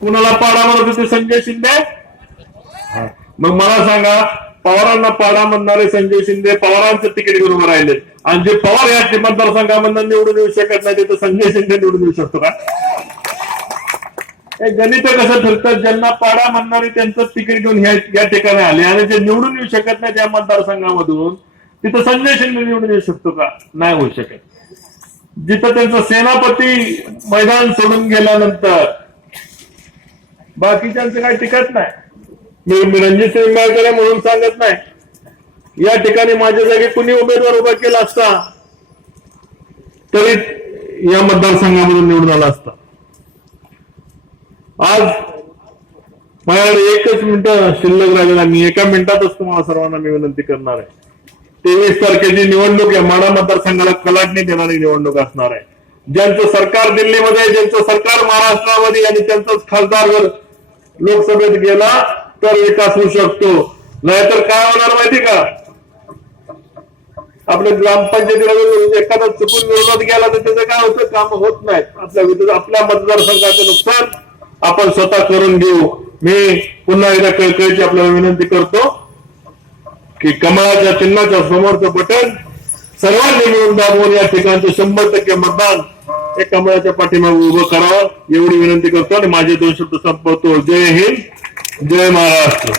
कुणाला पाडा म्हणत होते संजय शिंदे. मग मला सांगा पवारांना पाडा म्हणणारे संजय शिंदे पवारांचं तिकीट घेऊन उभं राहिले. आणि जे पवार या मतदारसंघामधनं निवडून येऊ शकत नाही तिथं संजय शिंदे निवडून येऊ शकतो का? गणित कसं ठरतं? ज्यांना पाडा म्हणणारे त्यांचं तिकीट घेऊन या ठिकाणी आले. आणि जे निवडून येऊ शकत नाही त्या मतदारसंघामधून तिथं संजय शिंदे निवडून येऊ शकतो का? नाही होऊ शकत. जिथं त्यांचा सेनापती मैदान सोडून गेल्यानंतर बाकीच्यांचं काही टिकत नाही. मी मी रणजित निंबाळकर म्हणून सांगत नाही. या ठिकाणी माझ्या जागी कुणी उमेदवार उभा केला असता तरी या मतदारसंघामधून निवडून आला असता. आज माझ्याकडे एकच मिनिट शिल्लक राहिलेला मी एका मिनिटातच तुम्हाला सर्वांना मी विनंती करणार आहे. तेवीस तारखेची निवडणूक आहे. माडा मतदारसंघाला कलाटणी देणारी निवडणूक असणार आहे. ज्यांचं सरकार दिल्लीमध्ये ज्यांचं सरकार महाराष्ट्रामध्ये आणि त्यांचाच खासदार जर लोकसभेत गेला तर विकास होऊ शकतो. नाहीतर काय होणार माहिती का? आपल्या ग्रामपंचायतीला एखादा चुकून विरोधात गेला तर त्याचं काय होतं? काम होत नाहीत. आपल्या आपल्या मतदारसंघाचं नुकसान आपण स्वतः करून घेऊ. मी पुन्हा एकदा कळकळीची आपल्याला विनंती करतो की कमळाच्या चिन्हाच्या समोरचं बटन सर्वांनी मिळून दाबून या ठिकाणचं शंभर टक्के मतदान एक कमळाच्या पाठीमागे उभं करावं. एवढी विनंती करतो आणि माझे दोन शब्द संपवतो. जय हिंद जय महाराष्ट्र.